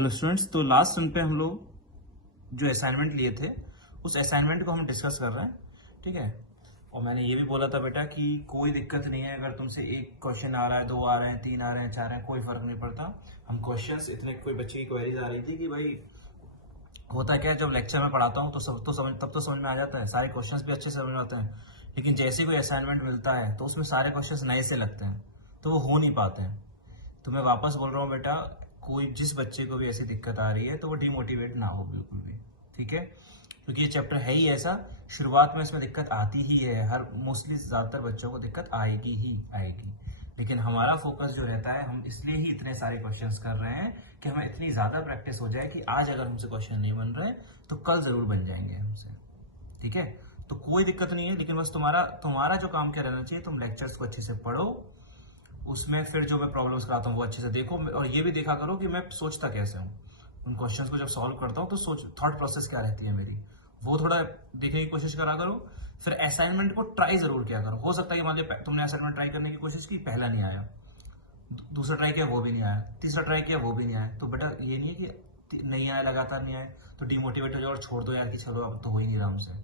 Hello students, तो last term पे हम लोग जो असाइनमेंट लिए थे उस असाइनमेंट को हम डिस्कस कर रहे हैं। ठीक है, और मैंने ये भी बोला था बेटा कि कोई दिक्कत नहीं है अगर तुमसे एक क्वेश्चन आ रहा है, दो आ रहे हैं, तीन आ रहे हैं, चार हैं, कोई फर्क नहीं पड़ता। हम क्वेश्चंस इतने, कोई बच्चे की क्वेरीज आ रही थी कि भाई होता क्या है, जब लेक्चर में पढ़ाता हूँ तो तब तो समझ में आ जाता है, सारे क्वेश्चंस भी अच्छे से समझ में आते हैं, लेकिन जैसे कोई असाइनमेंट मिलता है तो उसमें सारे क्वेश्चंस नए से लगते हैं, तो वो हो नहीं पाते हैं। तो मैं वापस बोल रहा हूँ बेटा, कोई जिस बच्चे को भी ऐसी दिक्कत आ रही है तो वो डिमोटिवेट ना हो बिल्कुल भी। ठीक है, क्योंकि ये चैप्टर है ही ऐसा, शुरुआत में इसमें दिक्कत आती ही है, हर मोस्टली ज्यादातर बच्चों को दिक्कत आएगी ही आएगी। लेकिन हमारा फोकस जो रहता है, हम इसलिए ही इतने सारे क्वेश्चंस कर रहे हैं कि हमें इतनी ज्यादा प्रैक्टिस हो जाए कि आज अगर हमसे क्वेश्चन नहीं बन रहे तो कल जरूर बन जाएंगे हमसे। ठीक है, तो कोई दिक्कत नहीं है, लेकिन बस तुम्हारा जो काम क्या रहना चाहिए, तुम लेक्चर्स को अच्छे से पढ़ो, उसमें फिर जो मैं प्रॉब्लम्स कराता हूँ वो अच्छे से देखो, और ये भी देखा करो कि मैं सोचता कैसे हूँ। उन क्वेश्चंस को जब सॉल्व करता हूँ तो थॉट प्रोसेस क्या रहती है मेरी, वो थोड़ा देखने की कोशिश करा करो। फिर असाइनमेंट को ट्राई जरूर किया करो। हो सकता है कि मान लीजिए तुमने असाइनमेंट ट्राई करने की कोशिश की, पहला नहीं आया, दूसरा ट्राई किया वो भी नहीं आया, तीसरा ट्राई किया वो भी नहीं आया, तो बेटा ये नहीं है कि नहीं आया, लगातार नहीं आया तो डिमोटिवेट हो जाओ और छोड़ दो यार कि चलो अब तो हो ही नहीं रहा हमसे।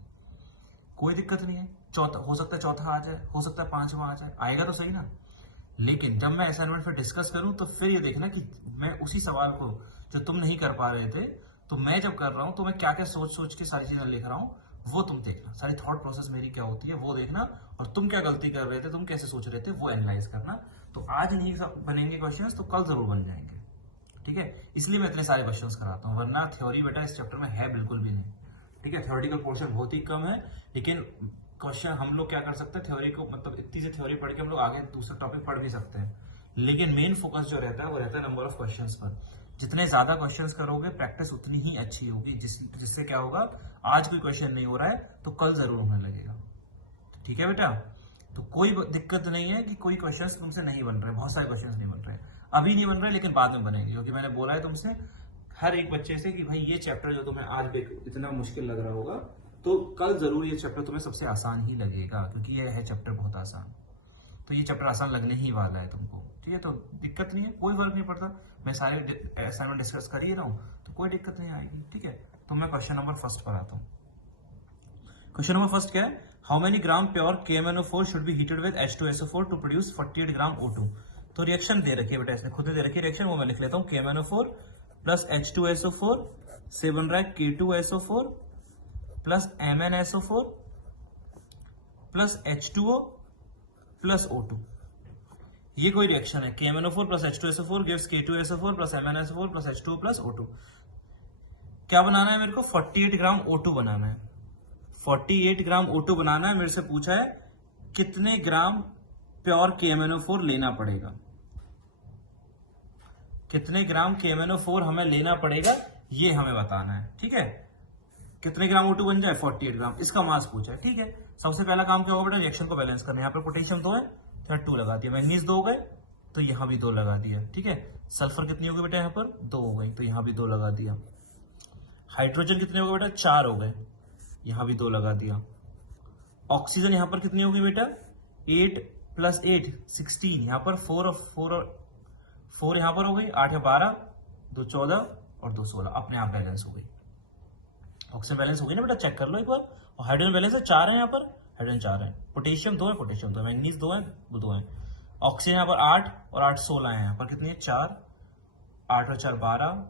कोई दिक्कत नहीं है, चौथा हो सकता है, चौथा आ जाए, हो सकता है पांचवा आ जाए, आएगा तो सही ना। लेकिन जब मैं असाइनमेंट पे डिस्कस करूं तो फिर ये देखना कि मैं उसी सवाल को जो तुम नहीं कर पा रहे थे, तो मैं जब कर रहा हूं तो मैं क्या क्या सोच सोच के सारी चीजें लिख रहा हूं, वो तुम देखना, सारी थॉट प्रोसेस मेरी क्या होती है वो देखना, और तुम क्या गलती कर रहे थे, तुम कैसे सोच रहे थे वो एनालाइज करना। तो आज नहीं बनेंगे क्वेश्चंस तो कल जरूर बन जाएंगे। ठीक है, इसलिए मैं इतने सारे क्वेश्चंस कराता हूँ, वरना थ्योरी बेटा इस चैप्टर में है बिल्कुल भी नहीं। ठीक है, थ्योरेटिकल पोर्शन बहुत ही कम है, लेकिन क्वेश्चन हम लोग क्या कर सकते हैं, थ्योरी को मतलब इतनी सी थ्योरी पढ़ के हम लोग आगे दूसरा टॉपिक पढ़ भी सकते हैं, लेकिन मेन फोकस जो रहता है वो रहता है नंबर ऑफ क्वेश्चंस पर। जितने ज्यादा क्वेश्चंस करोगे प्रैक्टिस उतनी ही अच्छी होगी, जिससे क्या होगा, आज कोई क्वेश्चन नहीं हो रहा है तो कल जरूर होने लगेगा। ठीक है बेटा, तो कोई दिक्कत नहीं है कि कोई क्वेश्चंस तुमसे नहीं बन रहे, बहुत सारे क्वेश्चंस नहीं बन रहे, अभी नहीं बन रहे लेकिन बाद में बनेंगे, क्योंकि मैंने बोला है तुमसे हर एक बच्चे से कि भाई ये चैप्टर जो तुम्हें आज इतना मुश्किल लग रहा होगा, तो कल जरूर ये चैप्टर तुम्हें सबसे आसान ही लगेगा, क्योंकि ये है चैप्टर बहुत आसान। तो ये चैप्टर आसान लगने ही वाला है तुमको। ठीक है, तो दिक्कत नहीं है, कोई फर्क नहीं पड़ता, मैं सारे असाइनमेंट डिस्कस कर ही रहा हूँ तो कोई दिक्कत नहीं आएगी। ठीक है, तो मैं क्वेश्चन नंबर फर्स्ट पर आता हूँ। क्वेश्चन नंबर फर्स्ट क्या है, how many gram pure KMnO4 should be heated with H2SO4 to produce 48 gram O2। तो रिएक्शन दे रखी है बेटा, इसने खुद दे रखी है रिएक्शन, वो मैं लिख लेता हूँ, KMnO4 प्लस H2SO4 से बन रहा है K2SO4 plus MnSO4 plus H2O plus O2। ये कोई रिएक्शन है, KMnO4 plus H2SO4 gives K2SO4 plus MnSO4 plus H2O plus O2। क्या बनाना है मेरे को, 48 ग्राम O2 बनाना है। 48 ग्राम O2 बनाना है, मेरे से पूछा है कितने ग्राम प्योर KMnO4 लेना पड़ेगा, कितने ग्राम KMnO4 हमें लेना पड़ेगा ये हमें बताना है। ठीक है, कितने ग्राम O2 बन जाए, 48 ग्राम, इसका मास पूछा है। ठीक है, सबसे पहला काम क्या होगा बेटा, रिएक्शन को बैलेंस करना है। यहाँ पे पोटेशियम 2 है तो यहाँ 2 लगा दिया, मैग्नीज 2 हो गए तो यहाँ भी 2 लगा दिया। ठीक है, सल्फर कितनी होगी बेटा, यहाँ पर 2 हो गई तो यहाँ भी 2 लगा दिया। हाइड्रोजन कितने हो गए बेटा, 4 हो गए, यहां भी 2 लगा दिया। ऑक्सीजन यहां पर कितनी होगी बेटा, 8 प्लस 8 16, यहां पर 4 यहां पर हो गई, 8 है 12, 2 14 और 2 16, अपने आप बैलेंस हो गई। ऑक्सीजन बैलेंस हो गई ना बेटा, चेक कर लो एक बार। और हाइड्रोजन बैलेंस है, 4 है यहाँ पर, हाइड्रोजन 4 है, पोटेशियम 2 है, पोटेशियम 2 है, मैग्नीज 2 है, वो 2 है। ऑक्सीजन यहाँ पर 8 और 8 16 है, यहाँ पर कितनी है, 4, 8 और 4 12,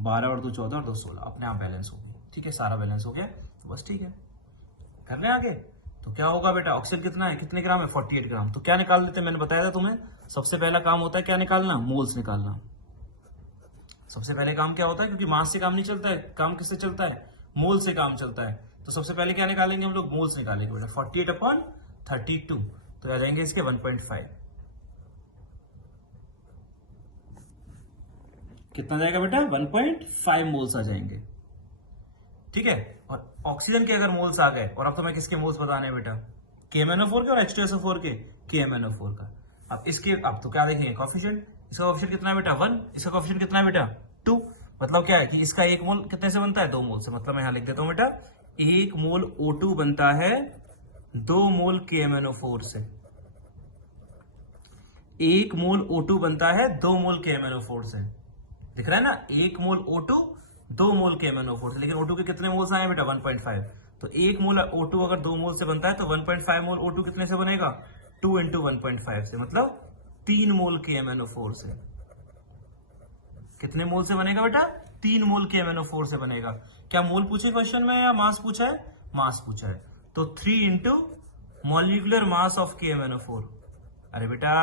12 और 2 14 और 2 16, अपने आप बैलेंस हो गई। ठीक है, सारा बैलेंस हो गया, तो बस ठीक है, कर रहे हैं आगे। तो क्या होगा बेटा, ऑक्सीजन कितना है, कितने ग्राम है, 48 ग्राम। तो क्या निकाल देते हैं, मैंने बताया था तुम्हें, सबसे पहला काम होता है क्या निकालना, मोल्स निकालना। सबसे पहले काम क्या होता है, क्योंकि मास से काम नहीं चलता है, काम किससे चलता है, मोल से काम चलता है। तो सबसे पहले क्या निकालेंगे हम लोग, मोल्स निकालेंगे बेटा, 48/32, तो आ जाएंगे इसके 1.5। कितना जाएगा बेटा, 1.5 मोल्स आ जाएंगे। ठीक है, और ऑक्सीजन के अगर मोल्स आ गए, और अब तो मैं किसके मोल्स बताने हैं बेटा, KMnO4 के और H2SO4 के, KMnO4 का। अब इसके, अब तो क्या देखेंगे, कोएफिशिएंट, इसका कोएफिशिएंट कितना है बेटा, 1, इसका कोएफिशिएंट कितना है बेटा, 2। मतलब क्या है कि इसका 1 मोल कितने से बनता है, 2 मोल से। मतलब मैं यहां लिख देता हूं बेटा, 1 मोल O2 बनता है 2 मोल KMnO4 से, 1 मोल O2 बनता है 2 मोल KMnO4 से। दिख रहा है ना, 1 मोल O2 2 मोल KMnO4 से, लेकिन O2 के कितने मोल्स आए बेटा 1.5। तो 1 मोल O2 अगर 2 मोल से बनता है तो 1.5 मोल O2 कितने से बनेगा, 2 इंटू 1.5 से, मतलब 3 मोल KMnO4 से। कितने मोल से बनेगा बेटा, 3 मोल KMnO4 से बनेगा। क्या मोल पूछे क्वेश्चन में या मास पूछा है, मास पूछा है। तो 3 into molecular mass of KMnO4। अरे बेटा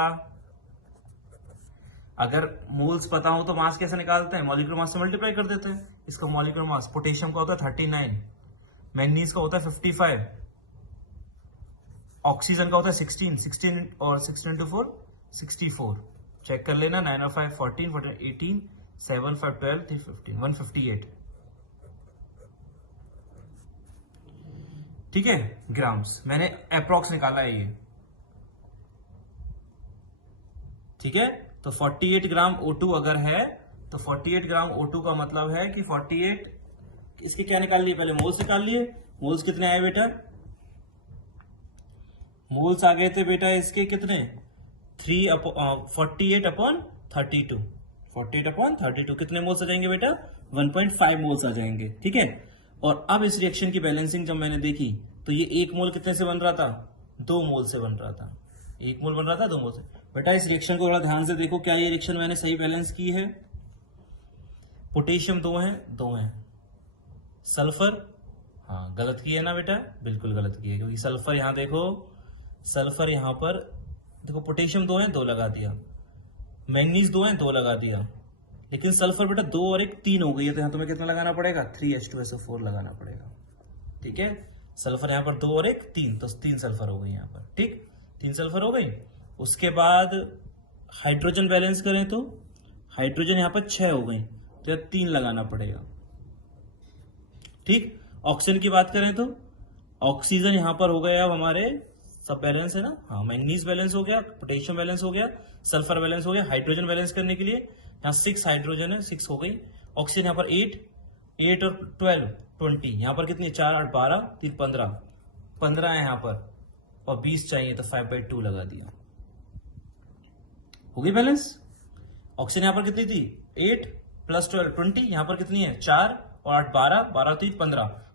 अगर मोल्स पता हो तो मास कैसे निकालते हैं, मॉलिक्यूलर मास से मल्टीप्लाई कर देते हैं। इसका मॉलिक्यूलर मास पोटेशियम का होता है 39, मैंगनीज का होता है 55, ऑक्सीजन का होता है 16 और 16 इंटू 4 64। चेक कर लेना, 9 और 5 14 14 18 7 5 12 3 15 158। ठीक है, ग्राम्स मैंने अप्रोक्स निकाला है ये। ठीक है, तो 48 ग्राम O2 अगर है तो 48 ग्राम O2 का मतलब है कि 48, इसके क्या निकाल लिए, पहले मोल्स निकाल लिए। मोल्स कितने आए बेटा, मोल्स आ गए थे बेटा इसके कितने, 48 अपॉन 32, 48 अपॉन 32 कितने मोल्स आ जाएंगे बेटा, 1.5 मोल्स आ जाएंगे। ठीक है, और अब इस रिएक्शन की बैलेंसिंग जब मैंने देखी तो ये 1 मोल कितने से बन रहा था, 2 मोल से बन रहा था। 1 मोल बन रहा था 2 मोल से। बेटा इस रिएक्शन को थोड़ा ध्यान से देखो, क्या ये रिएक्शन मैंने सही बैलेंस की है। पोटेशियम 2 है, 2 है, सल्फर हाँ गलत की है ना बेटा, बिल्कुल गलत की है, क्योंकि सल्फर यहां देखो, सल्फर यहां पर देखो, पोटेशियम 2 है 2 लगा दिया, मैंगनीज 2 है 2 लगा दिया, लेकिन सल्फर बेटा 2 और 1 3 हो गई है, तो यहां तुम्हें कितना लगाना पड़ेगा, 3H2SO4 लगाना पड़ेगा। ठीक है, सल्फर यहां पर 2 और 1 3, तो 3 सल्फर हो गई यहां पर। ठीक, 3 सल्फर हो गई। उसके बाद हाइड्रोजन बैलेंस करें तो हाइड्रोजन यहां पर 6 हो गई, तो 3 लगाना पड़ेगा। ठीक, ऑक्सीजन की बात करें तो ऑक्सीजन यहां पर हो गया, अब हमारे सब बैलेंस है ना, हाँ मैंगनीज बैलेंस हो गया, पोटेशियम बैलेंस हो गया, सल्फर बैलेंस हो गया। हाइड्रोजन बैलेंस करने के लिए यहाँ 6 हाइड्रोजन है, 6 हो गई। ऑक्सीजन यहाँ पर 8 और 12 20, यहाँ पर कितनी, 4 8 12 3 15 है यहाँ पर, और 20 चाहिए तो 5/2 लगा दिया, हो गई बैलेंस। ऑक्सीजन यहाँ पर कितनी थी, 8 + 12 20, यहाँ पर कितनी है 4 और 8 12 12 3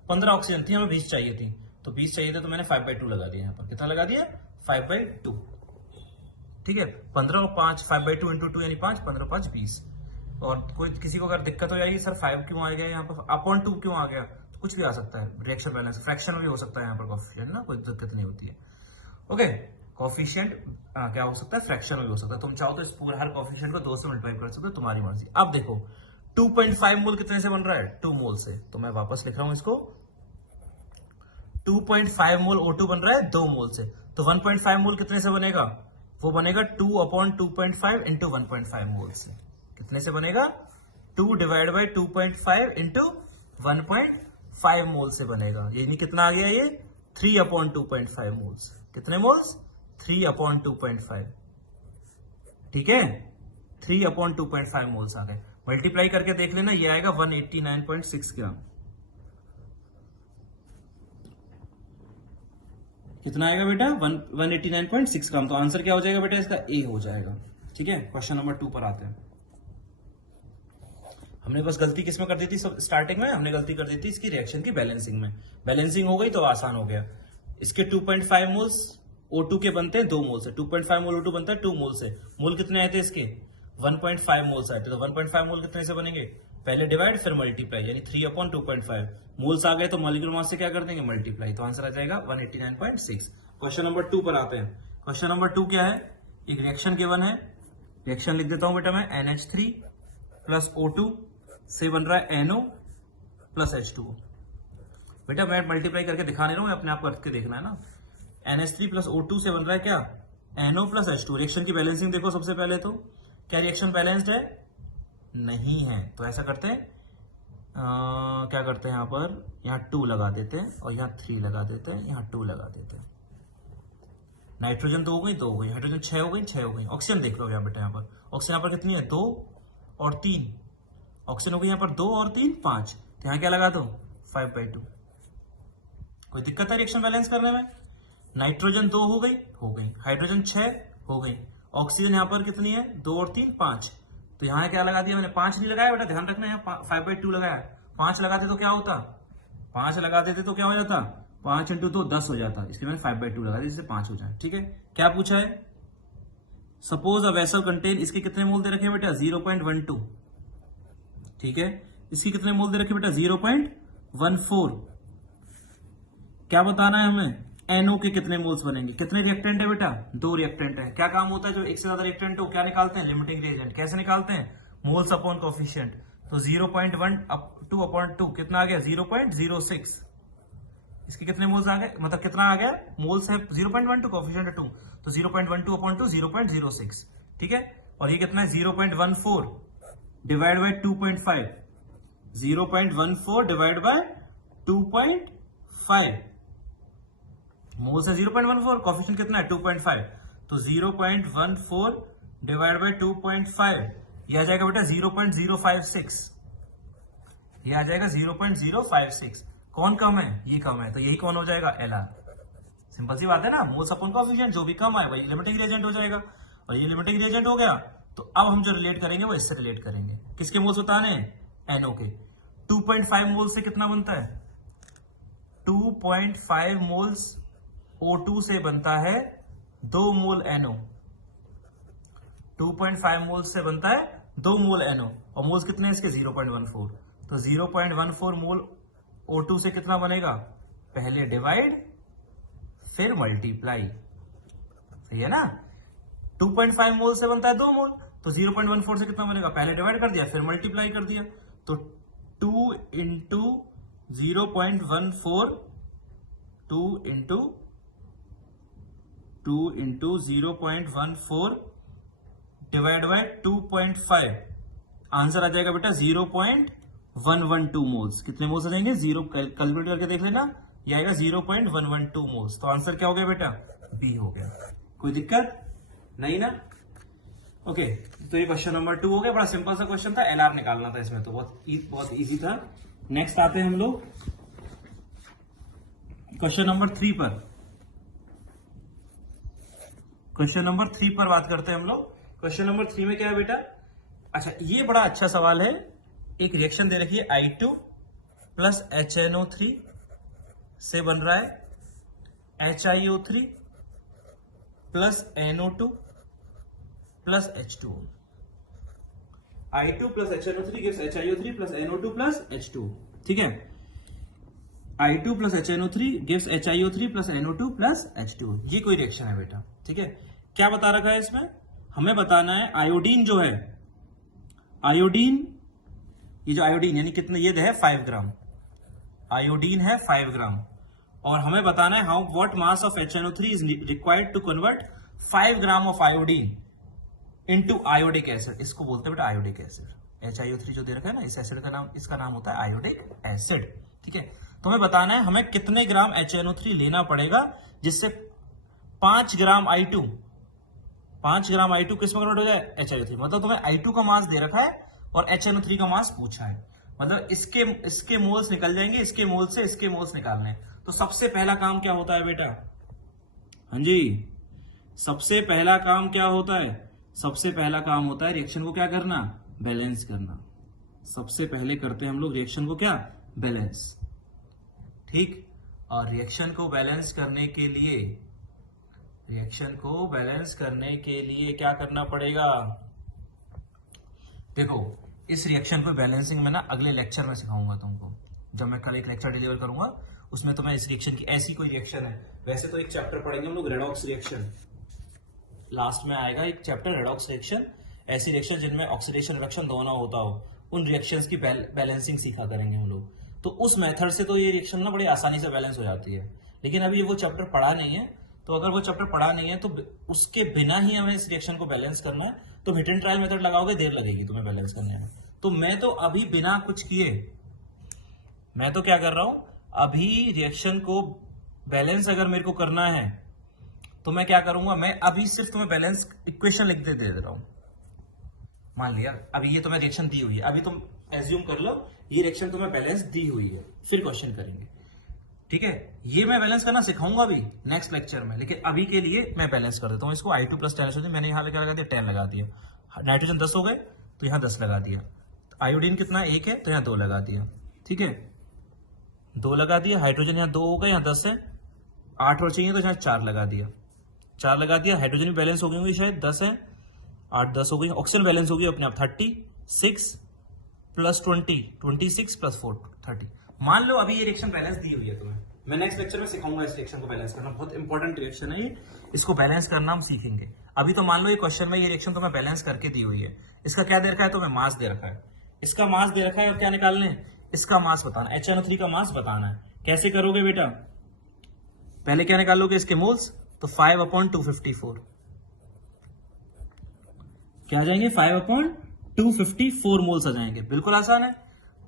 15 ऑक्सीजन थी, हमें 20 चाहिए थी, तो 20 चाहिए थे तो मैंने 5/2 लगा दिया। यहाँ पर कितना लगा दिया, 5/2। ठीक है, 15 और 5 5/2 इंटू 2 यानी 5, 15 5 20। और कोई किसी को अगर दिक्कत हो जाएगी सर 5 क्यों आ गया यहाँ पर, अपॉन 2 क्यों आ गया, तो कुछ भी आ सकता है, रिएक्शन बैलेंस फ्रैक्शन में भी हो सकता है यहाँ पर कोएफिशिएंट ना, कोई दिक्कत नहीं होती है। ओके, कोएफिशिएंट क्या हो सकता है, फ्रैक्शन में भी हो सकता है। तुम चाहो तो इस पूरे हर कोएफिशिएंट को 2 से मल्टीप्लाई कर सकते हो, तुम्हारी मर्जी। अब देखो 2.5 मोल कितने से बन रहा है, 2 मोल से, तो मैं वापस लिख रहा हूं इसको, 2.5 मोल O2 बन रहा है 2 मोल से, तो 1.5 मोल कितने से बनेगा, वो बनेगा 2/2.5 इंटू 1.5 मोल से। कितने से बनेगा, 2 डिवाइड बाई 2.5 इंटू 1.5 मोल से बनेगा। यानी कितना आ गया ये, 3/2.5 मोल्स। कितने मोल्स, 3/2.5। ठीक है, 3/2.5 मोल्स आ गए। मल्टीप्लाई करके देख लेना, ये आएगा 189.6 ग्राम। कितना आएगा बेटा, 189.6 ग्राम। तो आंसर क्या हो जाएगा बेटा इसका, ए हो जाएगा। ठीक है, क्वेश्चन नंबर 2 पर आते हैं। हमने बस गलती किसमें कर दी थी, स्टार्टिंग में हमने गलती कर दी थी इसकी रिएक्शन की बैलेंसिंग में। बैलेंसिंग हो गई तो आसान हो गया। इसके 2.5 मोल्स O2 के बनते हैं 2 मोल से, 2.5 मोल O2 बनता है 2 मोल से। मोल कितने आए थे इसके, 1.5 मोल्स आए थे, तो 1.5 मोल कितने से बनेंगे, पहले डिवाइड फिर मल्टीप्लाई, यानी 3/2.5 मोल्स आ गए तो मॉलिक्यूलर मास से क्या कर देंगे, मल्टीप्लाई, तो आंसर आ जाएगा 189.6। क्वेश्चन नंबर 2 पर आते हैं। क्वेश्चन नंबर 2 क्या है, एक रिएक्शन गिवन है, रिएक्शन लिख देता हूं बेटा मैं, NH3 + O2 से बन रहा है NO + H2O। बेटा मैं मल्टीप्लाई करके दिखा नहीं रहा हूं, अपने आप करके देखना है ना। NH3 + O2 से बन रहा है क्या, NO + H2। रिएक्शन की बैलेंसिंग देखो सबसे पहले तो, क्या रिएक्शन बैलेंस्ड है, नहीं है, तो ऐसा करते हैं क्या करते हैं, यहाँ पर यहाँ 2 लगा देते हैं और यहाँ 3 लगा देते हैं, यहाँ 2 लगा देते हैं। नाइट्रोजन 2 हो गई, 2 हो गई, हाइड्रोजन 6 हो गई, 6 हो गई। ऑक्सीजन देख लो यहाँ बेटा, यहाँ पर ऑक्सीजन यहाँ पर कितनी है, 2 और 3, ऑक्सीजन हो गई यहाँ पर 2 और 3 5, तो यहाँ क्या लगा दो, 5/2। कोई दिक्कत है रिएक्शन बैलेंस करने में। नाइट्रोजन 2 हो गई, हाइड्रोजन 6 हो गई, ऑक्सीजन यहाँ पर कितनी है, 2 और 3 5, तो यहाँ क्या लगा दिया मैंने, 5 नहीं लगाया बेटा, ध्यान रखना, यहाँ 5/2 लगाया, 5 लगाते तो क्या होता, 5 लगा देते तो क्या हो जाता, 5 × 2 10 हो जाता, इसलिए मैंने 5/2 लगा दिया जिससे 5 हो जाए। ठीक है, क्या पूछा है, सपोज अ वेसल कंटेन, इसके कितने मोल दे रखे हैं बेटा 0.12, ठीक है, इसकी कितने मोल दे रखे बेटा 0.14, क्या बताना है हमें, NO के कितने मोल्स बनेंगे, कितने रिएक्टेंट है बेटा, 2 रिएक्टेंट है। क्या काम होता है जो एक से ज्यादा रिएक्टेंट हो, क्या निकालते हैं, लिमिटिंग रिएजेंट। कैसे निकालते हैं, मोल्स अपॉन कोफिशिएंट, तो 0.12/2 कितना आ गया 0.06, इसके कितने मोल्स आ गए, मतलब कितना आ गया, मोल्स है 0.12, कोफिशिएंट है 2, तो 0.12/2 0.06, ठीक है। और ये कितना है 0.14 divide by 2.5, 0.14 divide by 2.5, moles है 0.14, कोफिशिएंट कितना है 2.5, तो 0.14 डिवाइड बाय 2.5, ये आ जाएगा बेटा 0.056, ये आ जाएगा 0.056। कौन कम है, ये कम है, तो यही कौन हो जाएगा, LR। सिंपल सी बात है ना, मोल्स अपॉन कोफिशिएंट, जो भी कम आए वही लिमिटिंग रिएजेंट हो जाएगा, और ये लिमिटिंग रिएजेंट हो गया। तो अब हम जो रिलेट करेंगे वो इससे रिलेट करेंगे, किसके मोल्स बताने हैं, NO के। 2.5 मोल्स से कितना बनता है, 2.5 मोल्स O2 से बनता है 2 मोल NO, 2.5 मोल्स से बनता है 2 मोल NO, और मोल्स कितने हैं इसके 0.14, तो 0.14 मोल O2 से कितना बनेगा, पहले डिवाइड फिर मल्टीप्लाई, सही है ना। 2.5 मोल से बनता है 2 मोल, तो 0.14 से कितना बनेगा, पहले डिवाइड कर दिया फिर मल्टीप्लाई कर दिया, तो 2 × 0.14, 2 × 0.14 डिवाइड बाय 2.5, आंसर आ जाएगा बेटा 0.112 मोल्स। कितने मोल्स आ जाएंगे, जीरो कैलकुलेट करके देख लेना, ये आएगा 0.112 मोल्स। तो आंसर क्या हो गया बेटा, बी हो गया। कोई दिक्कत नहीं ना, ओके। तो ये क्वेश्चन नंबर 2 हो गया, बड़ा सिंपल सा क्वेश्चन था, LR निकालना था इसमें, तो बहुत इजी था। नेक्स्ट आते हैं हम लोग क्वेश्चन नंबर 3 पर, क्वेश्चन नंबर 3 पर बात करते हैं हम लोग। क्वेश्चन नंबर 3 में क्या है बेटा, अच्छा ये बड़ा अच्छा सवाल है, एक रिएक्शन दे रखी है I2 प्लस HNO3 से बन रहा है HiO3 plus NO2 plus H2O। I2 plus HNO3 gives HiO3 plus NO2 plus H2O, ठीक है। I2 plus HNO3 gives HiO3 plus NO2 plus H2O, ये कोई रिएक्शन है बेटा, ठीक है। क्या बता रखा है इसमें, हमें बताना है आयोडीन जो है, आयोडीन, ये जो आयोडीन यानी कितने, ये है 5 ग्राम, आयोडीन है 5 ग्राम, और हमें बताना है how what mass of HNO3 is required to convert 5 gram of iodine into iodic acid. इसको बोलते हैं बेटा आयोडिक एसिड। HiO3 जो दे रखा है ना, इस एसिड का नाम, इसका नाम होता है आयोडिक एसिड, ठीक है। तो हमें बताना है हमें कितने ग्राम HNO3 लेना पड़ेगा जिससे 5 ग्राम I2 किस में कन्वर्ट हो जाए, HiO3। मतलब तुम्हें I2 का मास दे रखा है और HNO3 का मास पूछा है, मतलब इसके मोल्स निकल जाएंगे, इसके मोल से इसके मोल्स निकालने। तो सबसे पहला काम क्या होता है बेटा, हाँ जी, सबसे पहला काम क्या होता है, सबसे पहला काम होता है रिएक्शन को क्या करना, बैलेंस करना। सबसे पहले करते हैं हम लोग रिएक्शन को क्या, बैलेंस, ठीक। और रिएक्शन को बैलेंस करने के लिए क्या करना पड़ेगा, देखो इस रिएक्शन को बैलेंसिंग में ना अगले लेक्चर में सिखाऊंगा तुमको, जब मैं कल एक लेक्चर डिलीवर करूंगा उसमें तो मैं इस रिएक्शन की, ऐसी कोई रिएक्शन है, वैसे तो एक चैप्टर पढ़ेंगे हम लोग रेडॉक्स रिएक्शन, लास्ट में आएगा एक चैप्टर रेडॉक्स रिएक्शन, ऐसी रिएक्शन जिनमें ऑक्सीडेशन रिडक्शन दोनों होता हो, उन रिएक्शंस की बैलेंसिंग सीखा करेंगे हम लोग। तो उस मेथड से तो ये रिएक्शन ना बड़ी आसानी से बैलेंस हो जाती है, लेकिन अभी वो चैप्टर पढ़ा नहीं है, तो अगर वो चैप्टर पढ़ा नहीं है तो उसके बिना ही हमें इस रिएक्शन को बैलेंस करना है। तो हिट एंड ट्रायल मेथड लगाओगे, देर लगेगी तुम्हें बैलेंस करने में। तो मैं तो अभी बिना कुछ किए, मैं तो क्या कर रहा हूं, अभी रिएक्शन को बैलेंस अगर मेरे को करना है तो मैं क्या करूंगा, मैं अभी सिर्फ तुम्हें बैलेंस इक्वेशन लिख दे रहा हूं। मान लिया अभी ये तुम्हें रिएक्शन दी हुई है, अभी तुम एज्यूम कर लो ये रिएक्शन तुम्हें बैलेंस दी हुई है, फिर क्वेश्चन करेंगे, ठीक है। ये मैं बैलेंस करना सिखाऊंगा अभी नेक्स्ट लेक्चर में, लेकिन अभी के लिए मैं बैलेंस कर देता हूं इसको। I2 प्लस 10, मैंने यहां लगा दिया 10 लगा दिया, नाइट्रोजन 10 हो गए तो यहाँ 10 लगा दिया। आयोडीन कितना 1 है तो यहाँ 2 लगा दिया, ठीक है 2 लगा दिया। हाइड्रोजन यहाँ 2 होगा, यहाँ 10 है, 8 और चाहिए तो यहाँ 4 लगा दिया, 4 लगा दिया। हाइड्रोजन बैलेंस हो गई होंगी शायद, 10 है, 8 10 हो गई। ऑक्सीजन बैलेंस होगी अपने आप 36 प्लस 20 26 प्लस 4 30। मान लो अभी ये रिएक्शन बैलेंस दी हुई है तुम्हें, मैं नेक्स्ट लेक्चर में सिखाऊंगा इस रिएक्शन को बैलेंस करना, बहुत इंपॉर्टेंट रिएक्शन है ये, इसको बैलेंस करना हम सीखेंगे। अभी तो मान लो ये क्वेश्चन में ये रिएक्शन तुम्हें बैलेंस करके दी हुई है, इसका क्या दे रखा है तुम्हें, मास दे रखा है, इसका मास दे रखा है और क्या निकालना है, इसका मास बताना, HNO3 का मास बताना है। कैसे करोगे बेटा, पहले क्या निकालोगे इसके मोल्स, तो 5/254 क्या आ जाएंगे, 5/254 मोल्स आ जाएंगे, बिल्कुल आसान है।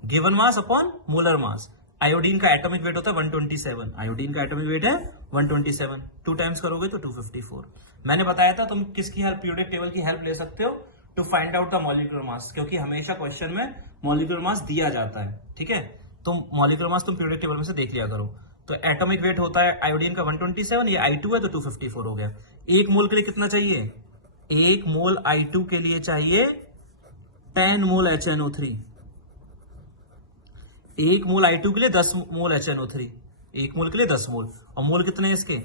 Given mass upon molar mass. Iodine का एटॉमिक वेट होता है 127, आयोडीन का एटॉमिक वेट है 127, 2 टाइम्स करोगे तो 254। मैंने बताया था तुम किसकी हेल्प, पीरियोडिक टेबल की हेल्प ले सकते हो to find out the molecular mass, क्योंकि हमेशा क्वेश्चन में मॉलिक्यूलर मास दिया जाता है, ठीक है। तो मॉलिक्यूलर मास तुम पीरियोडिक टेबल में से देख लिया करो। तो एटॉमिक वेट होता है आयोडीन का 127, ये I2 है तो 254 हो गया। एक मोल के लिए कितना चाहिए, एक मोल I2 के लिए चाहिए 10 मोल HNO3, एक मोल I2 के लिए 10 मोल HNO3, एक मोल के लिए 10 मोल, और मोल कितने हैं इसके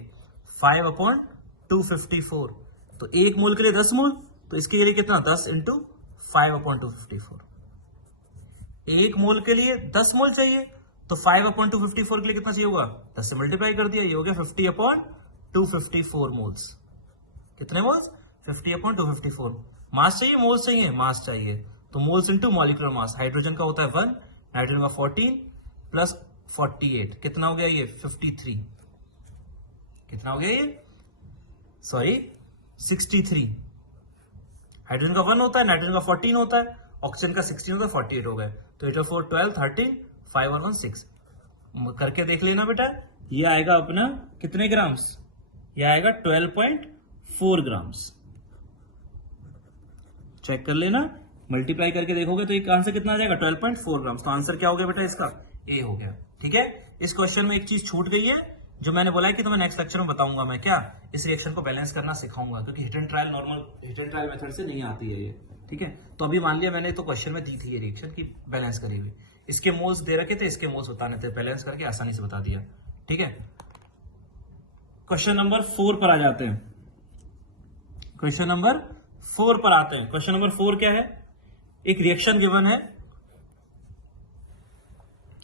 5/254, तो एक मोल के लिए 10 मोल, तो इसके लिए कितना 10 × 5/254। एक मोल के लिए 10 मोल चाहिए तो 5/254 के लिए कितना चाहिए होगा, 10 से मल्टीप्लाई कर दिया, ये हो गया 50/254 मोल्स। कितने मोल्स, 50/254। मास चाहिए, मोल्स चाहिए, मास चाहिए, तो moles into molecular mass. Hydrogen का होता है 1, नाइट्रोजन का 14 प्लस 48, कितना हो गया ये 53, कितना हो गया ये, सॉरी 63। हाइड्रोजन का 1 होता है, नाइट्रोजन का 14 होता है, ऑक्सीजन का 16 होता है, 48 हो गए। तो 8 और 4 12 13 5 और 1 6 करके देख लेना बेटा, ये आएगा अपना कितने ग्राम्स, ये आएगा 12.4 ग्राम्स। चेक कर लेना, मल्टीप्लाई करके देखोगे तो एक आंसर कितना आ जाएगा 12.4 ग्राम्स। तो आंसर क्या हो गया बेटा इसका, ए हो गया, ठीक है। इस क्वेश्चन में एक चीज छूट गई है जो मैंने बोला है कि तुम्हें नेक्स्ट लेक्चर में बताऊंगा मैं, क्या इस रिएक्शन को बैलेंस करना सिखाऊंगा, क्योंकि hit and trial normal hit and trial method से नहीं आती है ये, ठीक है। तो अभी मान लिया मैंने तो क्वेश्चन में दी थी ये रिएक्शन की बैलेंस करी हुई, इसके मोल्स दे रखे थे, इसके मोल्स बताने थे, बैलेंस करके आसानी से बता दिया, ठीक है। क्वेश्चन नंबर 4 पर आ जाते हैं, क्वेश्चन नंबर 4 पर आते हैं। क्वेश्चन नंबर 4 क्या है, एक रिएक्शन गिवन है,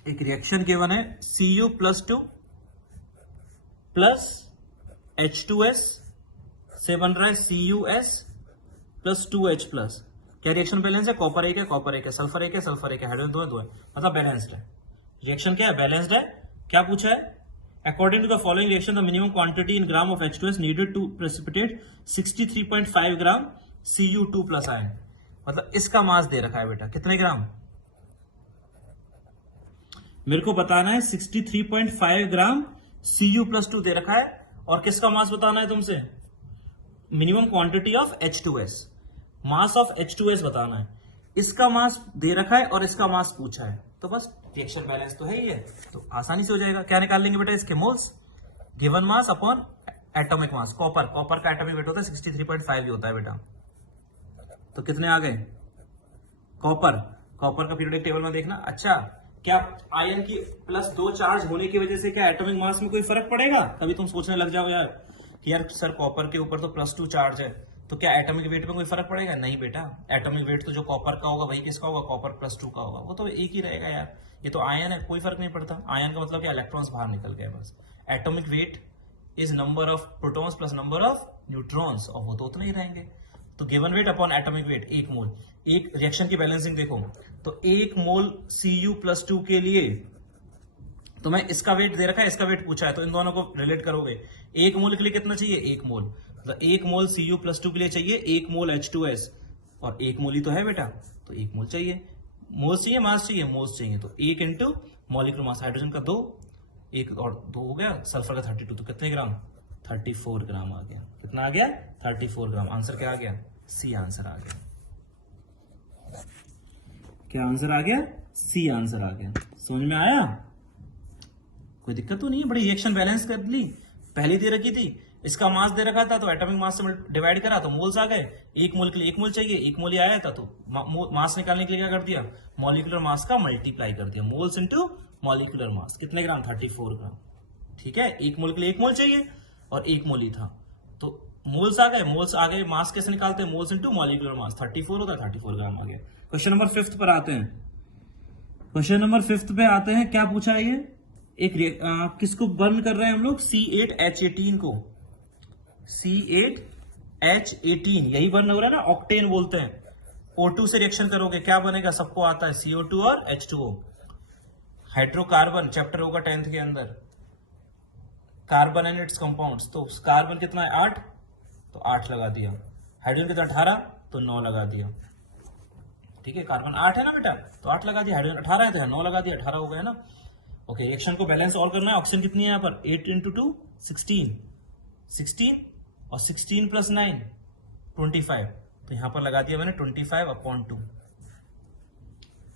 एक रिएक्शन गिवन है Cu+2 प्लस H2S से बन रहा है CuS प्लस 2H प्लस। क्या रिएक्शन बैलेंस है, कॉपर 1 है, कॉपर 1 है, सल्फर 1 है, सल्फर 1 है, हाइड्रोजन 2 है, 2 है, मतलब बैलेंस्ड है। रिएक्शन क्या है, बैलेंस्ड है। क्या पूछा है, according to the following reaction the minimum quantity in gram of H2S needed to precipitate 63.5 gram Cu2 plus ion. मतलब इसका मास दे रखा है बेटा, कितने ग्राम, मेरे को बताना है 63.5 ग्राम Cu+2 दे रखा है, और किसका मास बताना है तुमसे, minimum quantity of H2S, mass of H2S बताना है। इसका मास दे रखा है और इसका मास पूछा है, तो बस रिएक्शन बैलेंस तो है ही है, तो आसानी से हो जाएगा। क्या निकाल लेंगे बेटा, इसके moles, given mass upon atomic mass. Copper, copper का एटॉमिक वेट होता है 63.5 होता है बेटा, तो कितने आ गए, कॉपर, कॉपर का पीरियोडिक टेबल में देखना। अच्छा, क्या आयन की +2 चार्ज होने की वजह से क्या एटॉमिक मास में कोई फर्क पड़ेगा, कभी तुम सोचने लग जाओ यार कि यार सर कॉपर के ऊपर तो +2 चार्ज है, तो क्या एटॉमिक वेट में कोई फर्क पड़ेगा, नहीं बेटा, एटॉमिक वेट तो जो कॉपर का होगा वही किसका होगा, कॉपर +2 का होगा, वो तो एक ही रहेगा यार, ये तो आयन है, कोई फर्क नहीं पड़ता। आयन का मतलब क्या, इलेक्ट्रॉन्स बाहर निकल गए बस। Atomic weight is number of protons plus number of neutrons, और वो तो उतने ही रहेंगे। तो given weight upon atomic weight 1 मोल। एक रिएक्शन की बैलेंसिंग देखो, तो 1 मोल Cu+2 के लिए तो मैं इसका वेट दे रखा है, इसका वेट पूछा है, तो इन दोनों को रिलेट करोगे। 1 मोल के लिए कितना चाहिए, 1 मोल, मतलब 1 मोल Cu+2 के लिए चाहिए 1 मोल H2S, और 1 मोल ही तो है बेटा, तो 1 मोल चाहिए। मोल्स चाहिए, मास चाहिए, मोल्स चाहिए, तो 1 इंटू मॉलिक्यूलर मास। हाइड्रोजन का 2, 1 और 2 हो गया, सल्फर का 32, तो कितने ग्राम, 34 ग्राम आ गया। कितना आ गया, 34 ग्राम। आंसर क्या आ गया, सी आंसर आ गया। क्या आंसर आ गया, सी आंसर आ गया। समझ में आया, कोई दिक्कत तो नहीं है, बड़ी रिएक्शन बैलेंस कर ली, पहले दे रखी थी इसका मास दे रखा था तो एटॉमिक मास से डिवाइड करा तो मोल्स आ गए, एक मोल के लिए एक मोल चाहिए, एक मोल ही आया था तो मास निकालने के लिए क्या कर दिया, मॉलिक्यूलर मास का मल्टीप्लाई कर दिया, मोल्स इनटू मॉलिक्यूलर मास, कितने ग्राम, 34 ग्राम। ठीक है, एक मोल के लिए एक मोल चाहिए और एक मोल ही था तो मोल्स आ गए, मास कैसे निकालते हैं, मोल्स इनटू मॉलिक्यूलर मास, 34 होता है, 34 ग्राम आ गया। क्वेश्चन नंबर 5 पर आते हैं। क्वेश्चन नंबर 5 पे आते हैं, क्या पूछा है ये, एक किसको बर्न कर रहे हैं हम लोग, C8H18 को, C8H18 यही बर्न हो रहा है ना, ऑक्टेन बोलते हैं। O2 से रिएक्शन करोगे क्या बनेगा, सबको आता है, CO2 और H2O। हाइड्रोकार्बन चैप्टर होगा 10th के अंदर, कार्बन एंड इट्स कंपाउंड्स, तो कार्बन कितना है 8, तो 8 लगा दिया, हाइड्रोजन कितना 18, तो 9 लगा दिया। ठीक है, कार्बन 8 है ना बेटा, तो 8 लगा दिया, हाइड्रोजन 18 है तो 9 लगा दिया, 18 हो गया ना। ओके, रिएक्शन को बैलेंस और करना है, ऑक्सीजन कितनी है यहाँ पर, 8 × 2 16 और 16 + 9 25, तो यहां पर लगा दिया मैंने 25/2।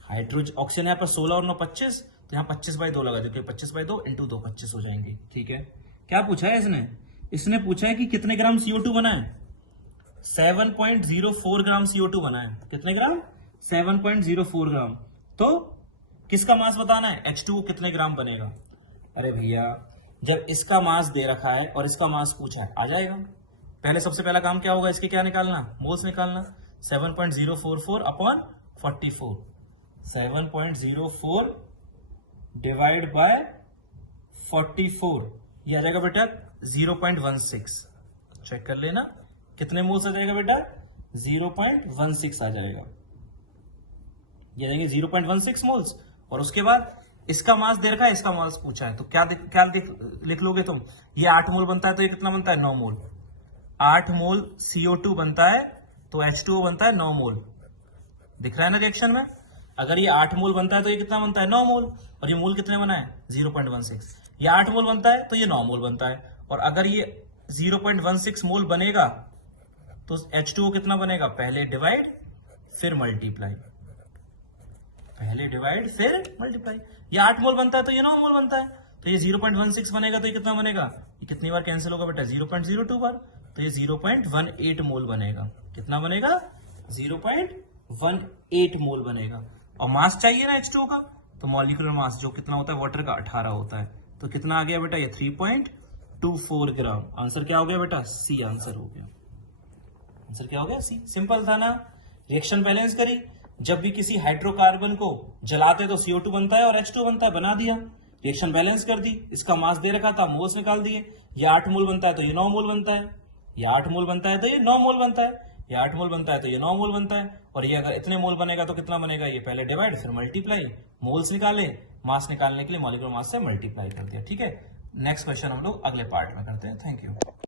हाइड्रोजन ऑक्सीजन यहाँ पर 16 और 9 25, तो यहाँ 25/2 लगा दिया, 25/2 × 2 25 हो जाएंगे। ठीक है, क्या पूछा है इसने पूछा है कि कितने ग्राम CO2 बना है, 7.04 ग्राम CO2 बना है, कितने ग्राम, 7.04 ग्राम। तो किसका मास बताना है, H2O कितने ग्राम बनेगा। अरे भैया, जब इसका मास दे रखा है और इसका मास पूछा है, आ जाएगा। पहले सबसे पहला काम क्या होगा, इसके क्या निकालना, मोल्स निकालना, 7.044/44, 7.04 डिवाइड बाय 44, ये आ जाएगा बेटा 0.16। चेक कर लेना कितने मोल्स आ जाएगा बेटा, 0.16 आ जाएगा, ये देंगे 0.16 मोल्स। और उसके बाद इसका मास दे रखा है, इसका मास पूछा है, तो क्या लिख लोगे तुम, ये 8 मोल बनता है तो ये कितना बनता है, 9 मोल, 8 मोल CO2 बनता है तो H2O बनता है 9 मोल। दिख रहा है ना रिएक्शन में, अगर ये 8 मोल बनता है तो ये कितना बनता है, 9 मोल, और ये मोल कितने बना है, 0.16। ये 8 मोल बनता है तो ये 9 मोल बनता है, और अगर ये 0.16 मोल बनेगा तो H2O कितना बनेगा, पहले डिवाइड फिर मल्टीप्लाई, पहले डिवाइड फिर मल्टीप्लाई। ये 8 मोल बनता है तो ये 9 मोल बनता है, तो ये 0.16 बनेगा तो ये कितना बनेगा, ये कितनी बार कैंसिल होगा बेटा, 0.02 बार, तो ये 0.18 मोल बनेगा। कितना बनेगा, 0.18 मोल बनेगा। और मास चाहिए ना H2O का, तो मॉलिक्यूलर मास जो कितना होता है वाटर का, 18 होता है, तो कितना आ गया बेटा, ये 3.24 ग्राम। आंसर क्या हो गया बेटा, सी आंसर हो गया। आंसर क्या हो गया, सी। सिंपल था ना। रिएक्शन बैलेंस करी, जब भी किसी हाइड्रोकार्बन को जलाते तो CO2 बनता है और H2O बनता है, बना दिया, रिएक्शन बैलेंस कर दी, इसका मास दे रखा था, मोल्स निकाल दिए, ये 8 मोल बनता है तो ये 9 मोल बनता है, ये 8 मोल बनता है तो ये 9 मोल बनता है, ये 8 मोल बनता है तो ये 9 मोल बनता है, और ये अगर इतने मोल बनेगा तो कितना बनेगा, ये पहले डिवाइड फिर मल्टीप्लाई, मोल्स निकाले, मास निकालने के लिए मॉलिक्यूलर मास से मल्टीप्लाई कर दिया। ठीक है, नेक्स्ट क्वेश्चन हम लोग अगले पार्ट में करते हैं। Thank you.